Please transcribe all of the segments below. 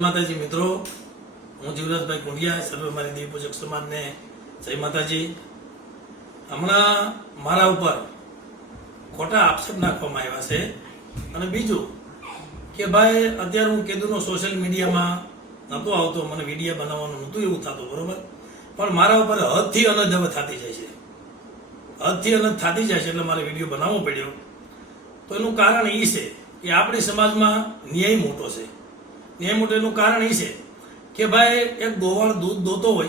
માતાજી, મિત્રો. હું જીવરાજભાઈ કુંડિયા, સર્વે મારી દેવ પૂજક સમાજને જય માતાજી. હમણાં મારા ઉપર ખોટા આક્ષેપ નાખવામાં આવ્યા છે. અને બીજું કે ભાઈ, અત્યારે હું કીધું સોશિયલ મીડિયામાં નહોતો આવતો, મને વીડિયો બનાવવાનું નહોતું એવું થતું, બરોબર? પણ મારા ઉપર હદથી અનજ હવે થતી જાય છે. હદથી અનજ થતી જાય છે એટલે મારે વીડિયો બનાવવો પડ્યો. તો એનું કારણ એ છે કે આપણી સમાજમાં ન્યાય મોટો છે. ન્યાય મોટેનું કારણ એ છે કે ભાઈ એક ગોવાળ દૂધ દોતો હોય,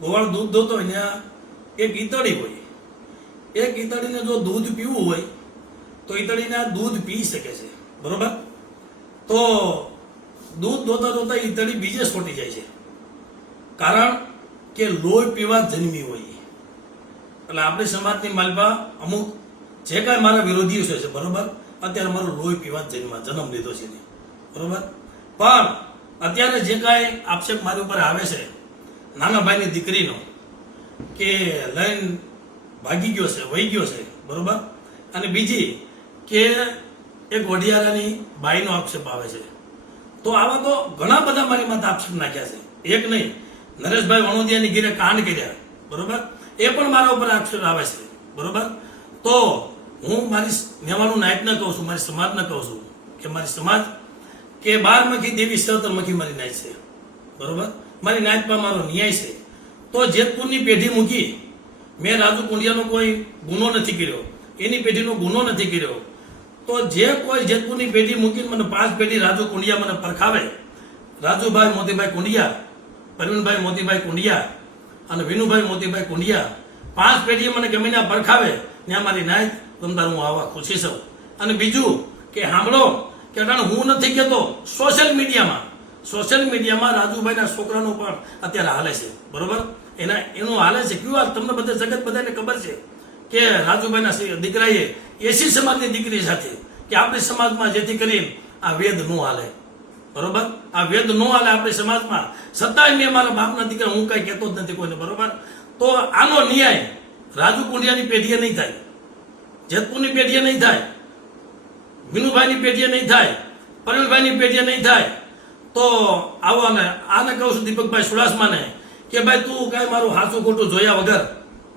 ગોવાળ દૂધ દોતો હોય ત્યાં એક ઈતળી હોય. એક ઈતળીને જો દૂધ પીવું હોય, તો ઈતળીને દૂધ પી શકે છે. બરોબર? તો દૂધ દોતા દોતા ઈતળી બીજે સોટી જાય છે. કારણ કે લોહી પીવા જન્મી હોય. એટલે આપણી સમાજની માલપા અમુક જે કાંઈ મારા વિરોધીઓ છે બરોબર? અત્યારે મારો લોહી પીવા જન્મ જન્મ લીધો છે. બરોબર? પણ અત્યારે જે કાંઈ આક્ષેપ મારી ઉપર આવે છે, નાના ભાઈની દીકરીનો, કે લઈને ભાગી ગયો છે, વહી ગયો છે, બરોબર? અને બીજી કે એક વઢિયારાની બાઈનો આક્ષેપ આવે છે. તો આવા તો ઘણા બધા મારી માથે આક્ષેપ નાખ્યા છે. એક નહીં, નરેશભાઈ વણોદિયાની ઘીરે કાંડ કર્યા, બરોબર? એ પણ મારા ઉપર આક્ષેપ આવે છે, બરોબર? તો હું મારી નેવાનું નાયકને કહું છું, મારી સમાજને કહું છું, કે મારી સમાજ કે બાર મખી દેવી મખી મારી નાય છે. બરોબર? મારી નાયકમાં મારો ન્યાય છે. તો જેતપુરની પેઢી મૂકી મેં રાજુ કુંડિયાનો કોઈ ગુનો નથી કર્યો. એની પેઢીનો ગુનો નથી કર્યો. તો જે કોઈ જેતપુરની પેઢી મૂકીને મને પાંચ પેઢી રાજુ કુંડિયા મને પરખાવે, રાજુભાઈ મોતીભાઈ કુંડિયા, પરવીનભાઈ મોતીભાઈ કુંડિયા અને વિનુભાઈ મોતીભાઈ કુંડિયા પાંચ પેઢીએ મને ગમે પરખાવે, ત્યાં મારી નાયત તમદાર હું આવા ખુશી છું. અને બીજું કે સાંભળો કે અટાણે હું નથી કહેતો સોશિયલ મીડિયામાં સોશિયલ મીડિયામાં રાજુભાઈના છોકરાનું પણ અત્યારે હાલે છે. બરોબર? એના, એનું હાલે છે. કયું હાલ? તમને બધા જગત બધાને ખબર છે કે રાજુભાઈના દીકરાએ એસી સમાજની દીકરી સાથે કે આપણી સમાજમાં જેથી કરીને આ વેદ નો હાલે. બરોબર? આ વેદ નો હાલે આપણી સમાજમાં. છતાંય મેં મારા બાપના દીકરા, હું કઈ કહેતો જ નથી કોઈને, બરોબર? તો આનો ન્યાય રાજુ કુંડિયાની પેઢીએ નહીં થાય. જેતપુરની પેઢીએ નહીં થાય. વિનુભાઈની પેઢીએ નહીં થાય પરવીણભાઈની પેઢીએ નહીં થાય, તો આવો ને આને કહું છું દીપકભાઈ સુડાસમાને કે ભાઈ તું કાંઈ મારું હાચું ખોટું જોયા વગર,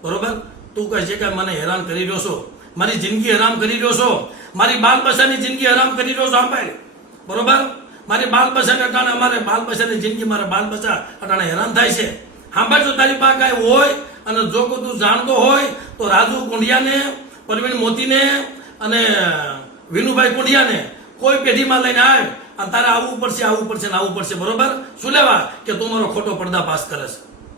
બરોબર? તું કાંઈ છે કાંઈ મને હેરાન કરી રહ્યો છો, મારી જિંદગી હરામ કરી રહ્યો છો, મારી બાલ બચ્ચાની જિંદગી હરામ કરી રહ્યો છો, સાંભળ, બરોબર? મારી બાલ બચ્ચાને અટાણે અમારે બાલ બચ્ચાની જિંદગી, મારા બાલ બચ્ચા અટાણે હેરાન થાય છે. સાંભળ જો તારી પાસે કાંઈ હોય અને જો તું જાણતો હોય, તો રાજુ કુંડિયાને પરવીન મોતીને અને વિનુભાઈ કુંડિયાને કોઈ પેઢીમાં લઈને આવે અને તારે આવવું પડશે આવવું પડશે ને આવવું પડશે, બરોબર? શું લેવા? કે તું મારો ખોટો પડદા પાસ કરે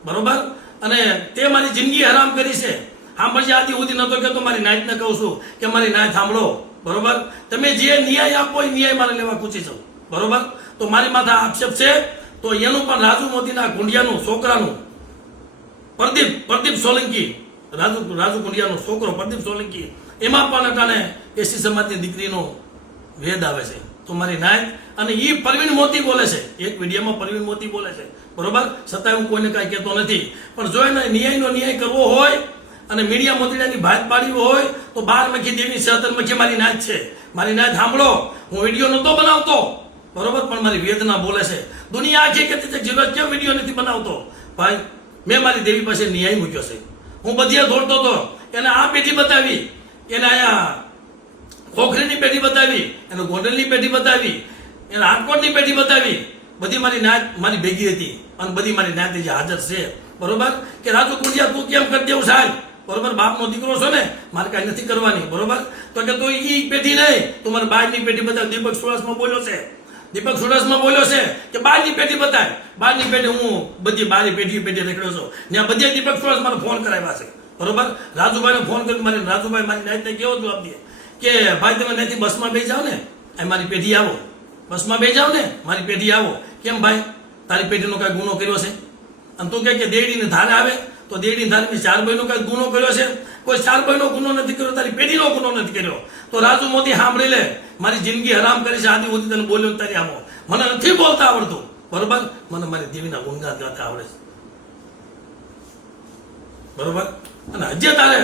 બરોબર? અને તે મારી જિંદગી હરામ કરી છે. સાંભળજે આદિ સુધી નતો કહેતો, મારી નાયતને કહું છું કે મારી નાય સાંભળો. બરોબર? તમે જે ન્યાય આપો એ ન્યાય મારે લેવા પૂછી જાઉં. બરોબર? તો મારી માથા આક્ષેપ છે. તો એનું પણ રાજુ મોદીના ગુંડિયાનું છોકરાનું, પ્રદીપ પ્રદીપ સોલંકી રાજુ રાજુ કુંડિયાનો છોકરો પ્રદીપ સોલંકી, એમાં પણ અટાણે એસી સમાજની દીકરીનો વેદ આવે છે. તો મારી નાયક, અને એ પરવીન મોતી બોલે છે. એક વિડીયોમાં પરવીન મોતી બોલે છે. બરોબર? છતાંય હું કોઈને કાંઈ કહેતો નથી. પણ જો એને ન્યાયનો ન્યાય કરવો હોય, અને મીડિયા મોતીડાની ભાત પાડવી હોય, તો બાર મખી દેવી સહતર મખી મારી નાચ છે. મારી નાચ સાંભળો. હું વીડિયો નહોતો બનાવતો. બરોબર? પણ મારી વેદના બોલે છે. દુનિયા આખી કહેતી છે જીવરાજ કેમ વીડિયો નથી બનાવતો? ભાઈ, મેં મારી દેવી પાસે ન્યાય મૂક્યો છે. હું બધીએ દોડતો હતો. એને આ પેઢી બતાવી, એને અહીંયા ખોખરીની પેઢી બતાવી, એને ગોંડલની પેઢી બતાવી, એને રાજકોટની પેઢી બતાવી. બધી મારી નાચ મારી ભેગી હતી અને બધી મારી નાચ જે હાજર છે. બરોબર? કે રાજુ કુંડિયા, તું કેમ કરી દેવું સાહેબ? બરોબર? બાપનો દીકરો છો ને, મારે કાંઈ નથી કરવાની. બરોબર? તો કે તું એ પેઢી નહીં, તું મારે બહારની પેઢી બતાવી. દીપક સુરસમાં બોલ્યો છે. દીપક સુરસમાં બોલ્યો છે કે બારની પેઢી બતાય. બારની પેઢી હું બધી બારી પેઢી પેઢી નીકળ્યો છું. ત્યાં બધે દીપક સુરસ મારે ફોન કરાવ્યા છે. બરોબર? રાજુભાઈને ફોન કરી મારે રાજુભાઈ મારી નાયતને કેવો જવાબ દે? કે ભાઈ, તમે નથી બસમાં બે જાઓ ને? એ મારી પેઢી આવો. બસમાં બે જાઓ ને? મારી પેઢી આવો. કેમ ભાઈ? તારી પેઢીનો કાંઈ ગુનો કર્યો છે? અને તું કહે કે દેડીને ધારે આવે, તો દેડીને ધારે ચાર ભાઈનો કાંઈ ગુનો કર્યો છે? કોઈ ચાર ભાઈનો ગુનો નથી કર્યો, તારી પેઢીનો ગુનો નથી કર્યો. તો રાજુ મોદી સાંભળી લે, મારી જિંદગી હરામ કરી છે, આદિ સુધી તને બોલ્યો ને તારી આમો. મને નથી બોલતા આવડતું. બરોબર? મને મારી દેવીના ગુણગાન ગાતા આવડે છે. બરોબર? અને હજે તારે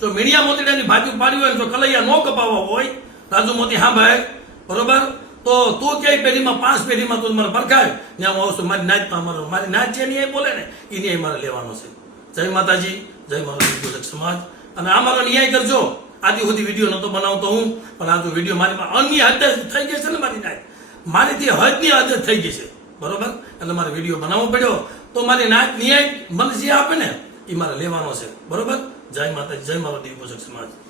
જો મીડિયા મોતીડાની ભાજી પાડી હોય તો કલૈયા નો કપાવવા હોય, રાજુ મોતી હા ભાઈ બરોબર? તો તું કઈ પેઢીમાં, પાંચ પેઢીમાં તું મારે પરખાય ત્યાં હું આવશું, મારી નાચમાં અમારો મારી નાચ જે ન્યાય બોલે ને એ ન્યાય મારે લેવાનો છે. જય માતાજી, જય મારો સમાજ. અને આ મારો ન્યાય કરજો. આજે સુધી વીડિયો નતો બનાવતો હું, પણ આ વીડિયો મારી અન્ય હદ થઈ ગઈ છે ને મારી નાચ મારીથી હદની હદ થઈ ગઈ છે. બરોબર? એટલે મારે વીડિયો બનાવવો પડ્યો. તો મારી નાચ ન્યાય મને જે આપે ને એ મારે લેવાનો છે. બરોબર? જય માતાજી, જય મારો દીવ સમાજ.